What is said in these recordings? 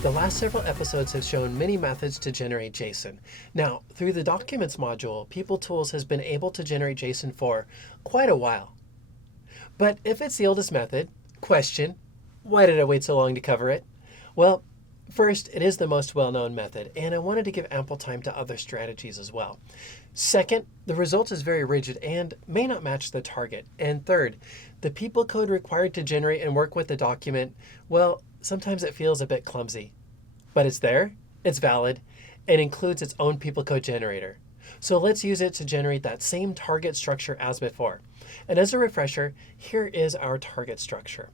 The last several episodes have shown many methods to generate JSON. Now, through the Documents module, PeopleTools has been able to generate JSON for quite a while. But if it's the oldest method, question, why did I wait so long to cover it? Well, first, it is the most well-known method, and I wanted to give ample time to other strategies as well. Second, the result is very rigid and may not match the target. And third, the people code required to generate and work with the document, well, sometimes it feels a bit clumsy. But it's there, it's valid, and includes its own people code generator. So let's use it to generate that same target structure as before. And as a refresher, here is our target structure.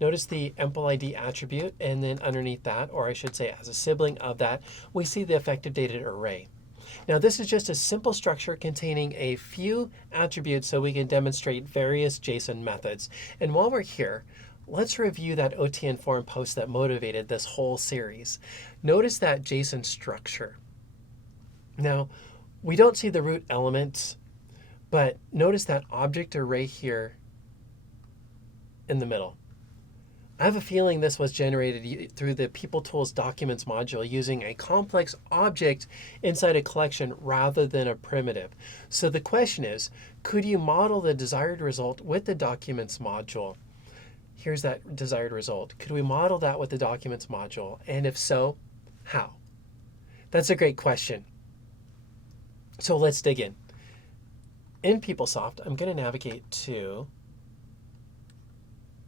Notice the employee attribute, and then underneath that, or I should say as a sibling of that, we see the effective dated array. Now this is just a simple structure containing a few attributes so we can demonstrate various JSON methods. And while we're here, let's review that OTN forum post that motivated this whole series. Notice that JSON structure. Now, we don't see the root element, but notice that object array here in the middle. I have a feeling this was generated through the PeopleTools Documents module using a complex object inside a collection rather than a primitive. So the question is, could you model the desired result with the Documents module? Here's that desired result. Could we model that with the Documents module? And if so, how? That's a great question. So let's dig in. In PeopleSoft, I'm going to navigate to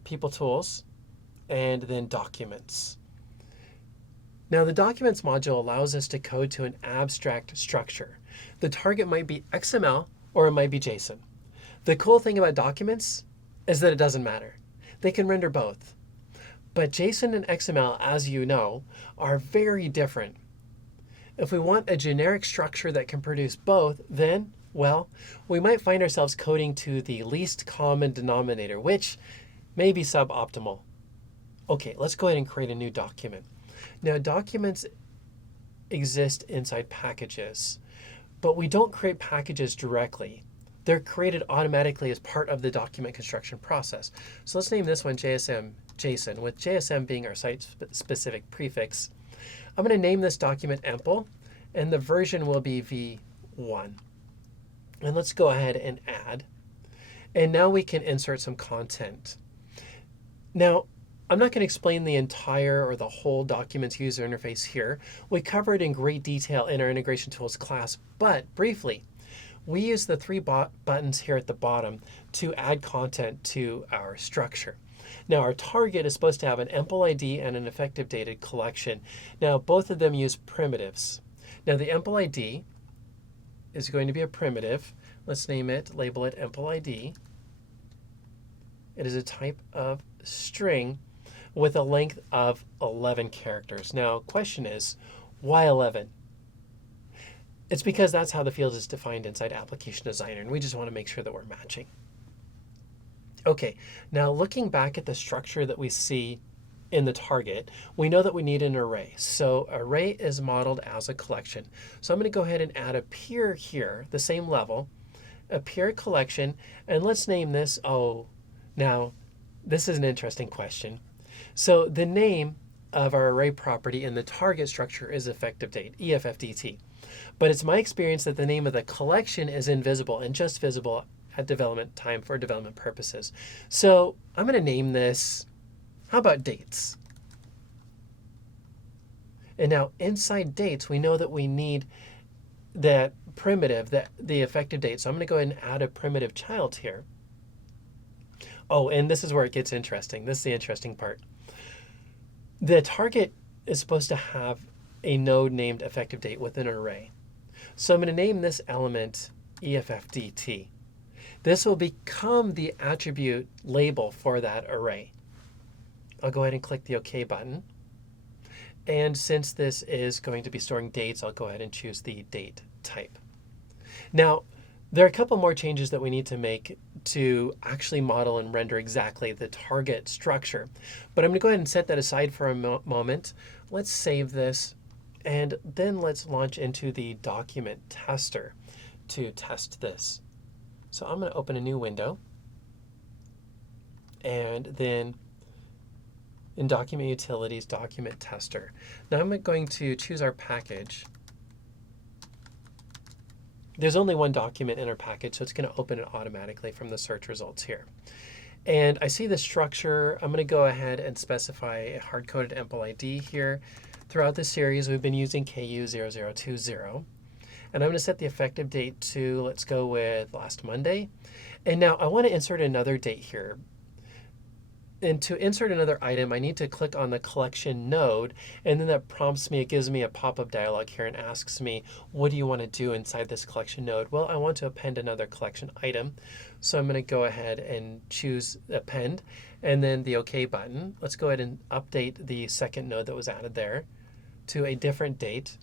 PeopleTools and then Documents. Now the Documents module allows us to code to an abstract structure. The target might be XML or it might be JSON. The cool thing about Documents is that it doesn't matter. They can render both. But JSON and XML, as you know, are very different. If we want a generic structure that can produce both, then, well, we might find ourselves coding to the least common denominator, which may be suboptimal. Okay, let's go ahead and create a new document. Now, documents exist inside packages, but we don't create packages directly. They're created automatically as part of the document construction process. So let's name this one JSON, with JSM being our site-specific prefix. I'm going to name this document Ample, and the version will be v1. And let's go ahead and add. And now we can insert some content. Now, I'm not going to explain the entire or the whole Documents user interface here. We cover it in great detail in our Integration Tools class, but briefly, we use the three buttons here at the bottom to add content to our structure. Now our target is supposed to have an EMPL ID and an effective dated collection. Now both of them use primitives. Now the EMPL ID is going to be a primitive. Let's name it, label it EMPL ID. It is a type of string with a length of 11 characters. Now question is, why 11? It's because that's how the field is defined inside Application Designer, and we just want to make sure that we're matching. Okay, now looking back at the structure that we see in the target, we know that we need an array. So array is modeled as a collection. So I'm going to go ahead and add a peer here, the same level, a peer collection, and let's name this, now this is an interesting question. So the name of our array property in the target structure is effective date, EFFDT. But it's my experience that the name of the collection is invisible and just visible at development time for development purposes. So I'm going to name this, how about dates? And now inside dates, we know that we need that primitive, the effective date. So I'm going to go ahead and add a primitive child here. Oh, and this is where it gets interesting. This is the interesting part. The target is supposed to have a node named effective date within an array. So I'm going to name this element EFFDT. This will become the attribute label for that array. I'll go ahead and click the OK button. And since this is going to be storing dates, I'll go ahead and choose the date type. Now, there are a couple more changes that we need to make to actually model and render exactly the target structure. But I'm going to go ahead and set that aside for a moment. Let's save this And then let's launch into the document tester to test this. So I'm going to open a new window. And then in Document Utilities, Document Tester. Now I'm going to choose our package. There's only one document in our package, so it's going to open it automatically from the search results here. And I see the structure. I'm going to go ahead and specify a hard-coded EMPL ID here. Throughout this series, we've been using KU0020. And I'm going to set the effective date to, let's go with last Monday. And now I want to insert another date here. And to insert another item, I need to click on the collection node, and then that prompts me, it gives me a pop-up dialog here and asks me, what do you want to do inside this collection node? Well, I want to append another collection item. So I'm going to go ahead and choose append, and then the OK button. Let's go ahead and update the second node that was added there to a different date.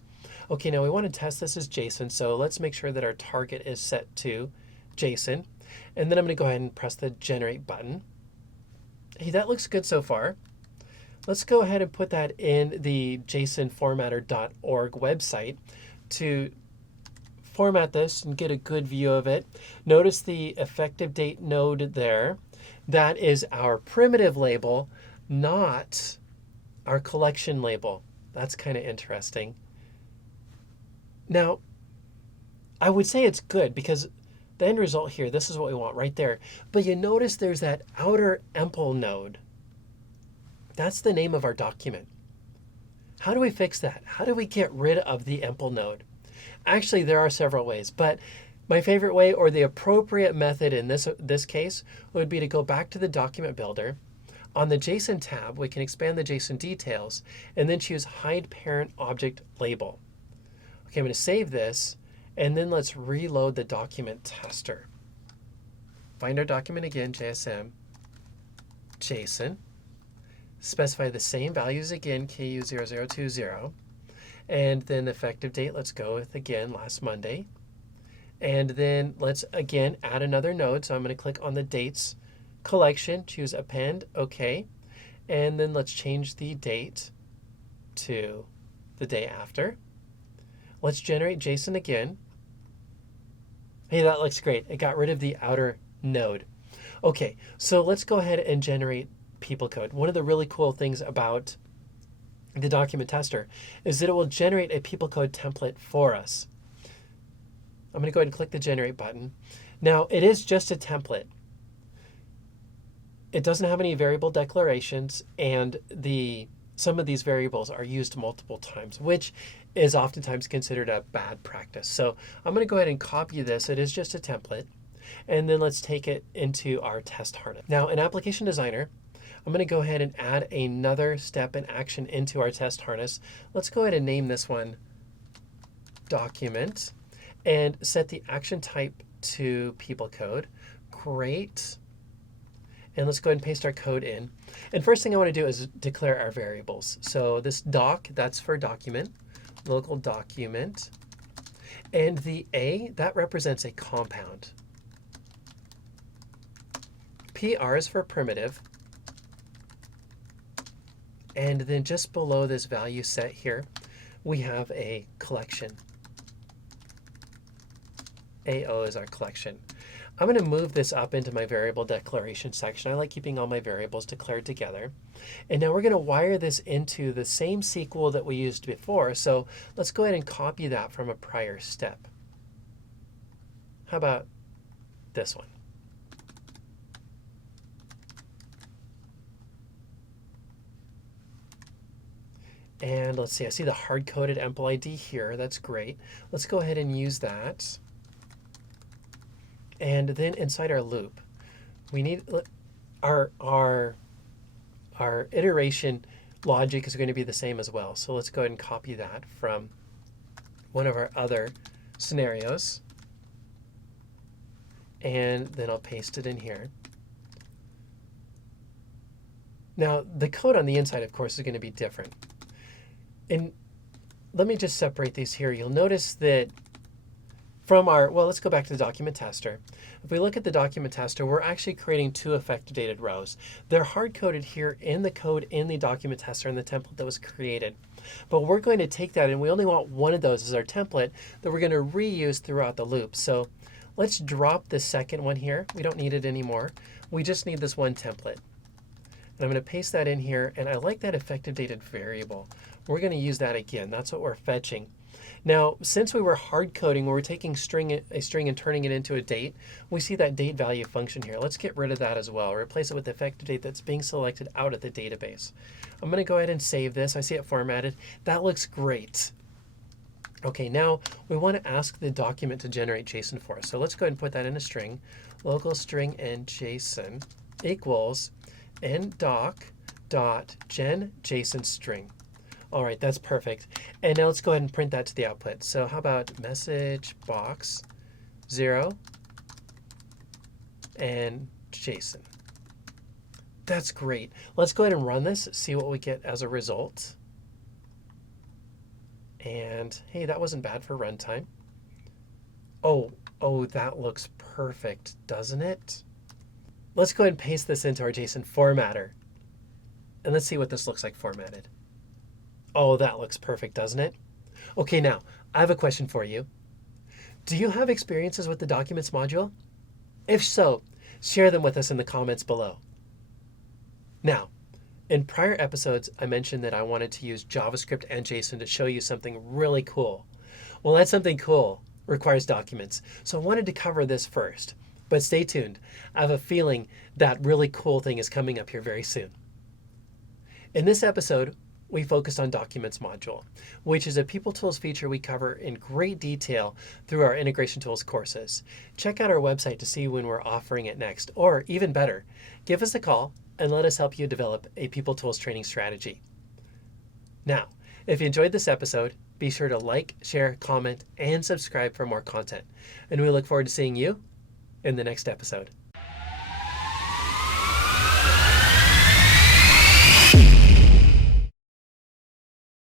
Okay, now we want to test this as JSON, so let's make sure that our target is set to JSON. And then I'm going to go ahead and press the generate button. Hey, that looks good so far. Let's go ahead and put that in the JSONformatter.org website to format this and get a good view of it. Notice the effective date node there. That is our primitive label, not our collection label. That's kind of interesting. Now, I would say it's good because the end result here, this is what we want right there. But you notice there's that outer EMPL node. That's the name of our document. How do we fix that? How do we get rid of the EMPL node? Actually, there are several ways, but my favorite way, or the appropriate method in this case, would be to go back to the document builder. On the JSON tab, we can expand the JSON details and then choose hide parent object label. Okay, I'm going to save this. And then let's reload the document tester. Find our document again, JSM, JSON. Specify the same values again, KU0020. And then the effective date, let's go with, again, last Monday. And then let's, again, add another node. So I'm going to click on the dates collection, choose append, OK. And then let's change the date to the day after. Let's generate JSON again. Hey, that looks great. It got rid of the outer node. Okay, so let's go ahead and generate people code. One of the really cool things about the document tester is that it will generate a people code template for us. I'm going to go ahead and click the generate button. Now, it is just a template. It doesn't have any variable declarations, and some of these variables are used multiple times, which is oftentimes considered a bad practice. So I'm going to go ahead and copy this. It is just a template. And then let's take it into our test harness. Now in Application Designer, I'm going to go ahead and add another step and action into our test harness. Let's go ahead and name this one document and set the action type to people code. Great. And let's go ahead and paste our code in. And first thing I want to do is declare our variables. So this doc, that's for document, local document. And the A, that represents a compound. PR is for primitive. And then just below this value set here, we have a collection. AO is our collection. I'm going to move this up into my variable declaration section. I like keeping all my variables declared together. And now we're going to wire this into the same SQL that we used before. So let's go ahead and copy that from a prior step. How about this one? And let's see, I see the hard-coded EMPL ID here. That's great. Let's go ahead and use that. And then inside our loop, we need our iteration logic is going to be the same as well. So let's go ahead and copy that from one of our other scenarios. And then I'll paste it in here. Now, the code on the inside, of course, is going to be different. And let me just separate these here. You'll notice that from our, well, let's go back to the document tester. If we look at the document tester, we're actually creating two effective dated rows. They're hard coded here in the code in the document tester in the template that was created. But we're going to take that, and we only want one of those as our template that we're going to reuse throughout the loop. So let's drop the second one here. We don't need it anymore. We just need this one template. And I'm going to paste that in here, and I like that effective dated variable. We're going to use that again. That's what we're fetching. Now, since we were hard coding, where we're taking a string and turning it into a date, we see that date value function here. Let's get rid of that as well. Replace it with the effective date that's being selected out of the database. I'm going to go ahead and save this. I see it formatted. That looks great. Okay, now we want to ask the document to generate JSON for us. So let's go ahead and put that in a string. Local string and JSON equals ndoc.gen JSON string. All right, that's perfect. And now let's go ahead and print that to the output. So how about message box 0 and JSON. That's great. Let's go ahead and run this, see what we get as a result. And hey, that wasn't bad for runtime. Oh, that looks perfect, doesn't it? Let's go ahead and paste this into our JSON formatter. And let's see what this looks like formatted. Oh, that looks perfect, doesn't it? Okay, now, I have a question for you. Do you have experiences with the Documents module? If so, share them with us in the comments below. Now, in prior episodes, I mentioned that I wanted to use JavaScript and JSON to show you something really cool. Well, that something cool requires documents, so I wanted to cover this first. But stay tuned. I have a feeling that really cool thing is coming up here very soon. In this episode, we focused on Documents module, which is a PeopleTools feature we cover in great detail through our Integration Tools courses. Check out our website to see when we're offering it next, or even better, give us a call and let us help you develop a PeopleTools training strategy. Now, if you enjoyed this episode, be sure to like, share, comment, and subscribe for more content. And we look forward to seeing you in the next episode.